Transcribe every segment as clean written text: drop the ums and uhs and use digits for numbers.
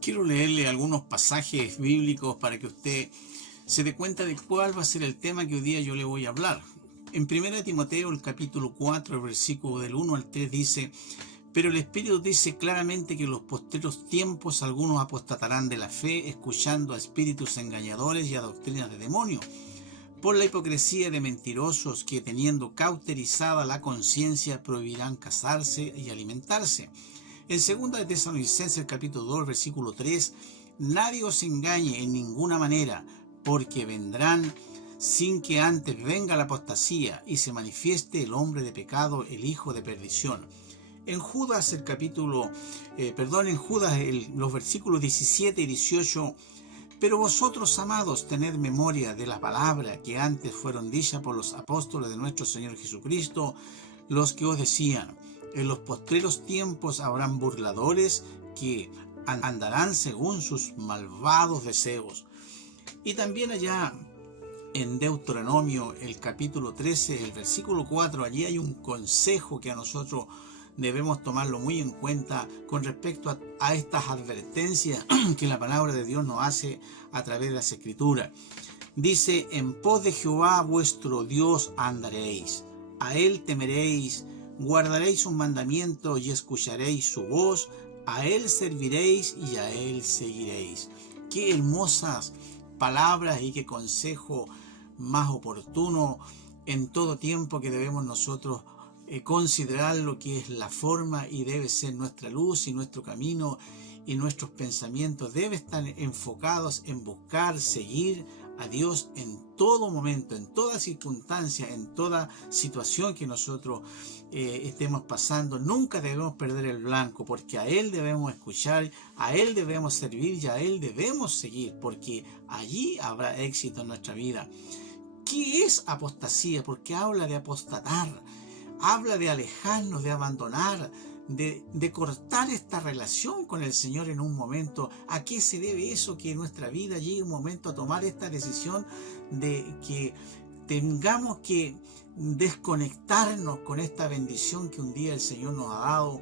Quiero leerle algunos pasajes bíblicos para que usted se dé cuenta de cuál va a ser el tema que hoy día yo le voy a hablar. En 1 Timoteo, el capítulo 4, el versículo del 1 al 3 dice: pero el Espíritu dice claramente que en los postreros tiempos algunos apostatarán de la fe, escuchando a espíritus engañadores y a doctrinas de demonios, por la hipocresía de mentirosos que, teniendo cauterizada la conciencia, prohibirán casarse y alimentarse. En 2 de Tesalonicenses, el capítulo 2, versículo 3, nadie os engañe en ninguna manera, porque vendrán sin que antes venga la apostasía y se manifieste el hombre de pecado, el hijo de perdición. En Judas, los versículos 17 y 18, pero vosotros, amados, tened memoria de la palabra que antes fueron dichas por los apóstoles de nuestro Señor Jesucristo, los que os decían: en los postreros tiempos habrán burladores que andarán según sus malvados deseos. Y también allá en Deuteronomio, el capítulo 13, el versículo 4, allí hay un consejo que a nosotros debemos tomarlo muy en cuenta con respecto a estas advertencias que la palabra de Dios nos hace a través de las Escrituras. Dice: en pos de Jehová vuestro Dios andaréis, a él temeréis, guardaréis sus mandamientos y escucharéis su voz, a él serviréis y a él seguiréis. Qué hermosas palabras y qué consejo más oportuno en todo tiempo que debemos nosotros considerar lo que es la forma y debe ser nuestra luz y nuestro camino, y nuestros pensamientos deben estar enfocados en buscar, seguir a Dios en todo momento, en toda circunstancia, en toda situación que nosotros estemos pasando. Nunca debemos perder el blanco, porque a Él debemos escuchar, a Él debemos servir y a Él debemos seguir, porque allí habrá éxito en nuestra vida. ¿Qué es apostasía? Porque habla de apostatar, habla de alejarnos, de abandonar, de cortar esta relación con el Señor en un momento. ¿A qué se debe eso? Que en nuestra vida llegue un momento a tomar esta decisión de que tengamos que desconectarnos con esta bendición que un día el Señor nos ha dado,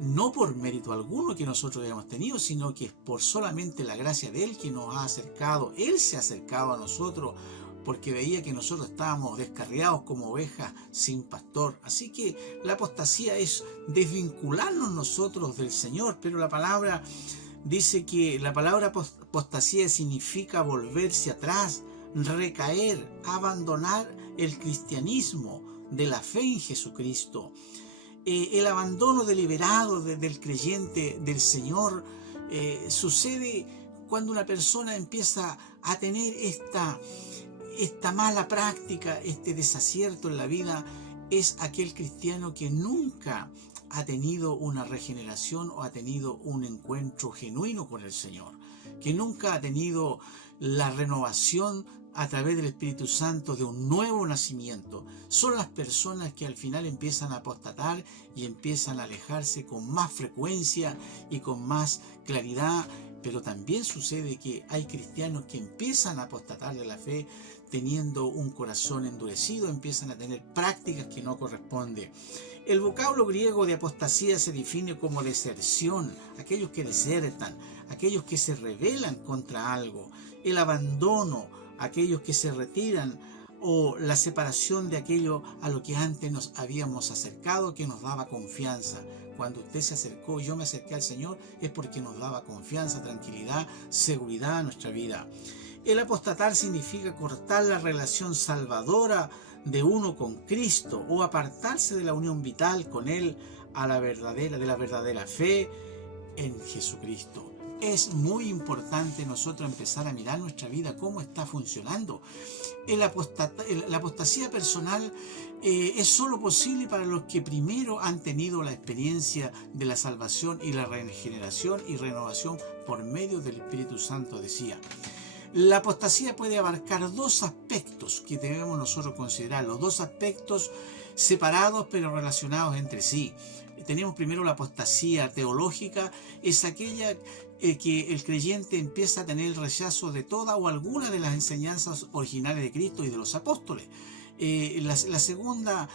no por mérito alguno que nosotros hayamos tenido, sino que es por solamente la gracia de Él que nos ha acercado. Él se ha acercado a nosotros porque veía que nosotros estábamos descarriados como ovejas sin pastor. Así que la apostasía es desvincularnos nosotros del Señor, pero la palabra dice que la palabra apostasía significa volverse atrás, recaer, abandonar el cristianismo de la fe en Jesucristo. El abandono deliberado del creyente del Señor sucede cuando una persona empieza a tener esta mala práctica, este desacierto en la vida. Es aquel cristiano que nunca ha tenido una regeneración o ha tenido un encuentro genuino con el Señor, que nunca ha tenido la renovación a través del Espíritu Santo de un nuevo nacimiento. Son las personas que al final empiezan a apostatar y empiezan a alejarse con más frecuencia y con más claridad. Pero también sucede que hay cristianos que empiezan a apostatar de la fe teniendo un corazón endurecido, empiezan a tener prácticas que no corresponden. El vocablo griego de apostasía se define como deserción, aquellos que desertan, aquellos que se rebelan contra algo; el abandono, aquellos que se retiran, o la separación de aquello a lo que antes nos habíamos acercado, que nos daba confianza. Cuando usted se acercó, yo me acerqué al Señor, es porque nos daba confianza, tranquilidad, seguridad a nuestra vida. El apostatar significa cortar la relación salvadora de uno con Cristo, o apartarse de la unión vital con Él de la verdadera fe en Jesucristo. Es muy importante nosotros empezar a mirar nuestra vida, cómo está funcionando. La apostasía personal es solo posible para los que primero han tenido la experiencia de la salvación y la regeneración y renovación por medio del Espíritu Santo, decía. La apostasía puede abarcar dos aspectos que debemos nosotros considerar, los dos aspectos separados pero relacionados entre sí. Tenemos primero la apostasía teológica, es aquella que el creyente empieza a tener el rechazo de toda o alguna de las enseñanzas originales de Cristo y de los apóstoles. La segunda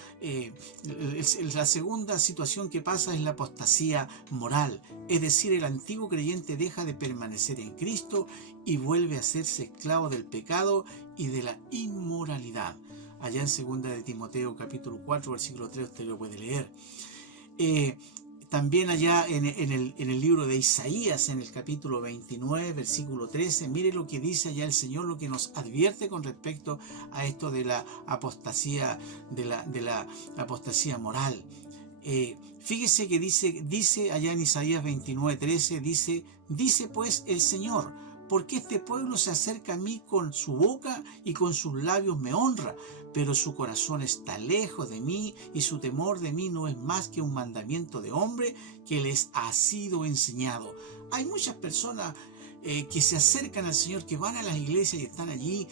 situación que pasa es la apostasía moral, es decir, el antiguo creyente deja de permanecer en Cristo y vuelve a hacerse esclavo del pecado y de la inmoralidad. Allá en 2 de Timoteo capítulo 4 versículo 3 usted lo puede leer. También allá en el libro de Isaías, en el capítulo 29, versículo 13, mire lo que dice allá el Señor, lo que nos advierte con respecto a esto de la apostasía, de la apostasía moral. Fíjese que dice allá en Isaías 29, 13, dice pues el Señor: porque este pueblo se acerca a mí con su boca y con sus labios me honra, pero su corazón está lejos de mí y su temor de mí no es más que un mandamiento de hombre que les ha sido enseñado. Hay muchas personas que se acercan al Señor, que van a las iglesias y están allí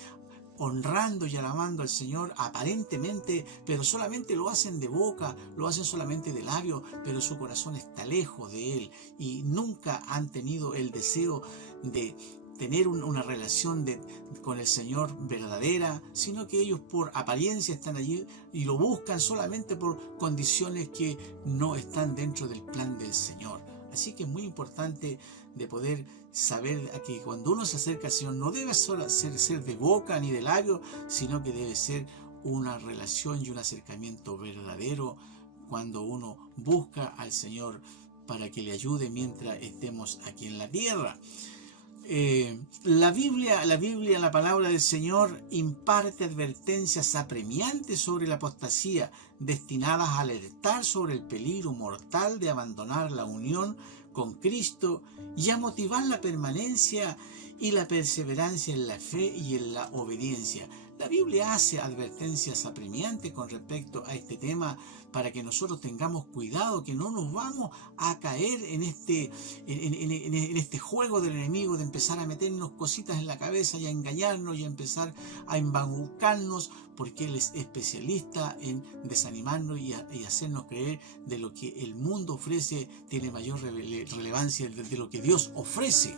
honrando y alabando al Señor aparentemente, pero solamente lo hacen de boca, lo hacen solamente de labios, pero su corazón está lejos de Él y nunca han tenido el deseo de tener una relación con el Señor verdadera, sino que ellos por apariencia están allí y lo buscan solamente por condiciones que no están dentro del plan del Señor. Así que es muy importante de poder saber que cuando uno se acerca al Señor no debe solo ser de boca ni de labios, sino que debe ser una relación y un acercamiento verdadero cuando uno busca al Señor para que le ayude mientras estemos aquí en la tierra. La Biblia, la palabra del Señor imparte advertencias apremiantes sobre la apostasía, destinadas a alertar sobre el peligro mortal de abandonar la unión con Cristo y a motivar la permanencia y la perseverancia en la fe y en la obediencia. La Biblia hace advertencias apremiantes con respecto a este tema para que nosotros tengamos cuidado, que no nos vamos a caer en este juego del enemigo de empezar a meternos cositas en la cabeza y a engañarnos y a empezar a embaucarnos, porque Él es especialista en desanimarnos y hacernos creer de lo que el mundo ofrece tiene mayor relevancia de lo que Dios ofrece.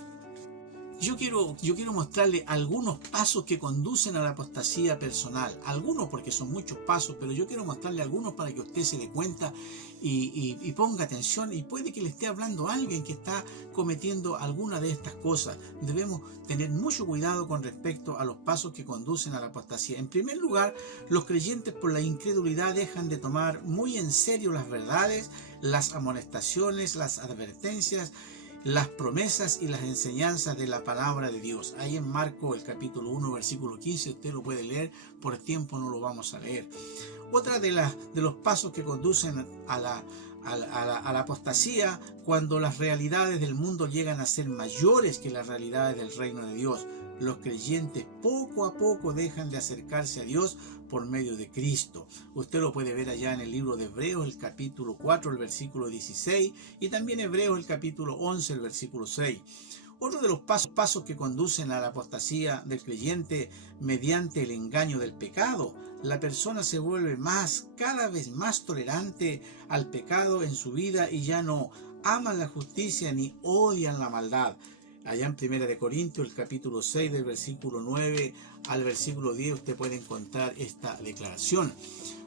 Yo quiero mostrarle algunos pasos que conducen a la apostasía personal. Algunos, porque son muchos pasos, pero yo quiero mostrarle algunos para que usted se dé cuenta y ponga atención. Y puede que le esté hablando a alguien que está cometiendo alguna de estas cosas. Debemos tener mucho cuidado con respecto a los pasos que conducen a la apostasía. En primer lugar, los creyentes por la incredulidad dejan de tomar muy en serio las verdades, las amonestaciones, las advertencias, las promesas y las enseñanzas de la palabra de Dios. Ahí en Marcos el capítulo 1 versículo 15 usted lo puede leer, por tiempo no lo vamos a leer. Otra de los pasos que conducen a la apostasía, cuando las realidades del mundo llegan a ser mayores que las realidades del reino de Dios. Los creyentes poco a poco dejan de acercarse a Dios por medio de Cristo. Usted lo puede ver allá en el libro de Hebreos, el capítulo 4, el versículo 16, y también Hebreos, el capítulo 11, el versículo 6. Otro de los pasos que conducen a la apostasía del creyente mediante el engaño del pecado. La persona se vuelve cada vez más tolerante al pecado en su vida y ya no aman la justicia ni odian la maldad. Allá en 1 de Corintios, el capítulo 6, del versículo 9 al versículo 10, usted puede encontrar esta declaración.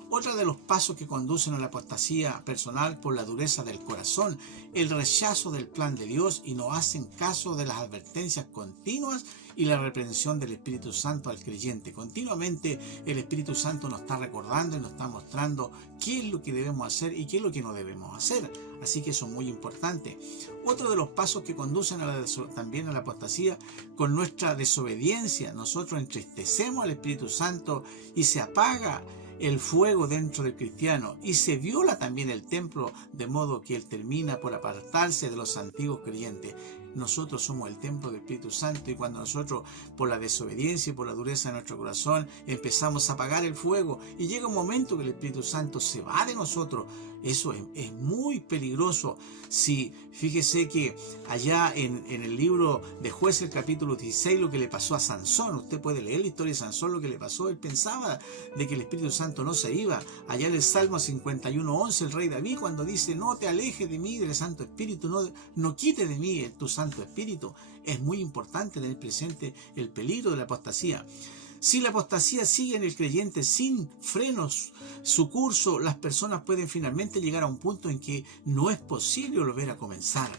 Otro de los pasos que conducen a la apostasía personal por la dureza del corazón, el rechazo del plan de Dios y no hacen caso de las advertencias continuas y la reprensión del Espíritu Santo al creyente. Continuamente el Espíritu Santo nos está recordando y nos está mostrando qué es lo que debemos hacer y qué es lo que no debemos hacer. Así que eso es muy importante. Otro de los pasos que conducen también a la apostasía, con nuestra desobediencia, nosotros entristecemos al Espíritu Santo y se apaga el fuego dentro del cristiano y se viola también el templo, de modo que él termina por apartarse de los antiguos creyentes. Nosotros somos el templo del Espíritu Santo y cuando nosotros por la desobediencia y por la dureza de nuestro corazón empezamos a apagar el fuego y llega un momento que el Espíritu Santo se va de nosotros, eso es muy peligroso. Si fíjese que allá en el libro de Jueces, el capítulo 16, lo que le pasó a Sansón, usted puede leer la historia de Sansón, lo que le pasó. Él pensaba de que el Espíritu Santo no se iba. Allá en el Salmo 51:11, el rey David, cuando dice: no te alejes de mí del Santo Espíritu, no quites de mí tu Santo Espíritu. Es muy importante tener presente el peligro de la apostasía. Si la apostasía sigue en el creyente sin frenos su curso, las personas pueden finalmente llegar a un punto en que no es posible volver a comenzar.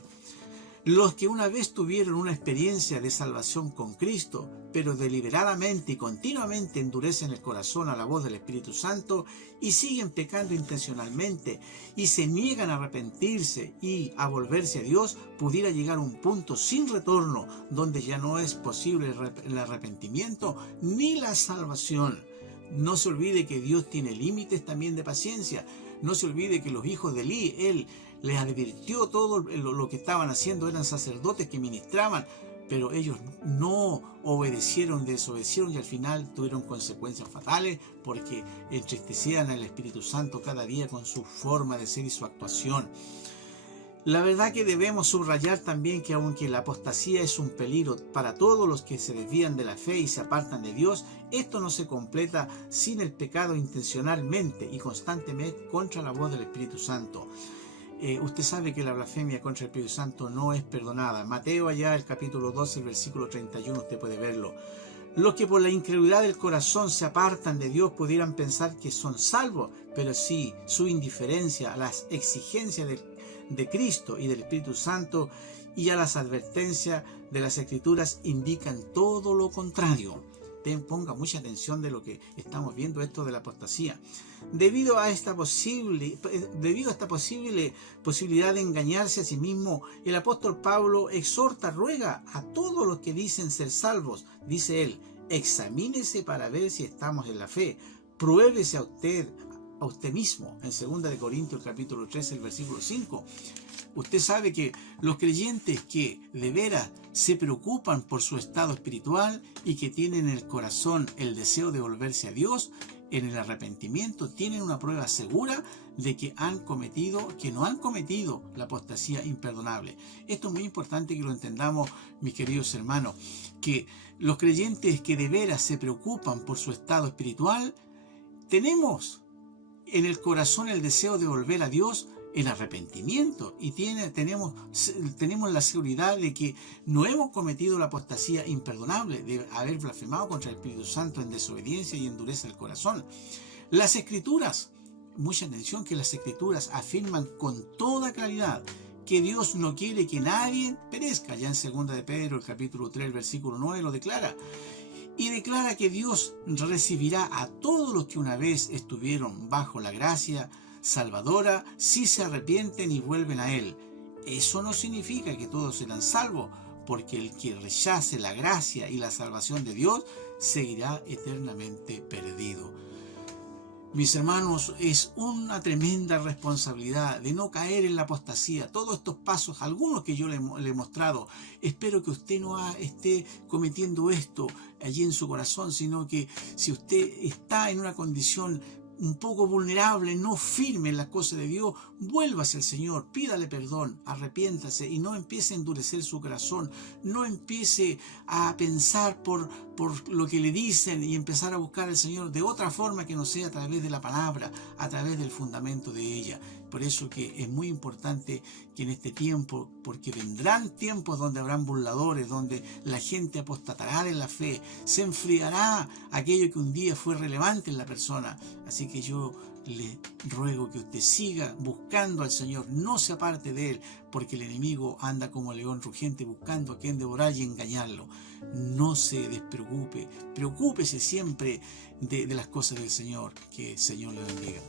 Los que una vez tuvieron una experiencia de salvación con Cristo, pero deliberadamente y continuamente endurecen el corazón a la voz del Espíritu Santo y siguen pecando intencionalmente y se niegan a arrepentirse y a volverse a Dios, pudiera llegar a un punto sin retorno donde ya no es posible el arrepentimiento ni la salvación. No se olvide que Dios tiene límites también de paciencia. No se olvide que los hijos de Elí, Él les advirtió todo lo que estaban haciendo, eran sacerdotes que ministraban, pero ellos no obedecieron, desobedecieron y al final tuvieron consecuencias fatales porque entristecían al Espíritu Santo cada día con su forma de ser y su actuación. La verdad que debemos subrayar también que aunque la apostasía es un peligro para todos los que se desvían de la fe y se apartan de Dios, esto no se completa sin el pecado intencionalmente y constantemente contra la voz del Espíritu Santo. Usted sabe que la blasfemia contra el Espíritu Santo no es perdonada. Mateo allá, el capítulo 12, el versículo 31, usted puede verlo. Los que por la incredulidad del corazón se apartan de Dios pudieran pensar que son salvos, pero sí, su indiferencia a las exigencias de Cristo y del Espíritu Santo y a las advertencias de las Escrituras indican todo lo contrario. Ponga mucha atención de lo que estamos viendo, esto de la apostasía. Debido a esta posible posibilidad de engañarse a sí mismo, el apóstol Pablo exhorta, ruega a todos los que dicen ser salvos. Dice él: examínese para ver si estamos en la fe. Pruébese a usted mismo. En 2 Corintios capítulo 13, el versículo 5. Usted sabe que los creyentes que de veras se preocupan por su estado espiritual y que tienen en el corazón el deseo de volverse a Dios, en el arrepentimiento tienen una prueba segura de que no han cometido la apostasía imperdonable. Esto es muy importante que lo entendamos, mis queridos hermanos, que los creyentes que de veras se preocupan por su estado espiritual, tenemos en el corazón el deseo de volver a Dios en arrepentimiento y tenemos la seguridad de que no hemos cometido la apostasía imperdonable de haber blasfemado contra el Espíritu Santo en desobediencia y en dureza del corazón. Las Escrituras, mucha atención, que las Escrituras afirman con toda claridad que Dios no quiere que nadie perezca. Ya en 2 de Pedro, el capítulo 3, el versículo 9 lo declara. Y declara que Dios recibirá a todos los que una vez estuvieron bajo la gracia salvadora si se arrepienten y vuelven a Él. Eso no significa que todos serán salvos, porque el que rechace la gracia y la salvación de Dios seguirá eternamente perdido. Mis hermanos, es una tremenda responsabilidad de no caer en la apostasía. Todos estos pasos, algunos que yo le he mostrado, espero que usted no esté cometiendo esto allí en su corazón, sino que si usted está en una condición un poco vulnerable, no firme en las cosas de Dios, vuélvase al Señor, pídale perdón, arrepiéntase y no empiece a endurecer su corazón, no empiece a pensar por lo que le dicen y empezar a buscar al Señor de otra forma que no sea a través de la palabra, a través del fundamento de ella. Por eso que es muy importante que en este tiempo, porque vendrán tiempos donde habrán burladores, donde la gente apostatará de la fe, se enfriará aquello que un día fue relevante en la persona. Así que yo le ruego que usted siga buscando al Señor, no se aparte de Él, porque el enemigo anda como león rugiente buscando a quien devorar y engañarlo. No se despreocupe, preocúpese siempre de las cosas del Señor. Que el Señor le bendiga.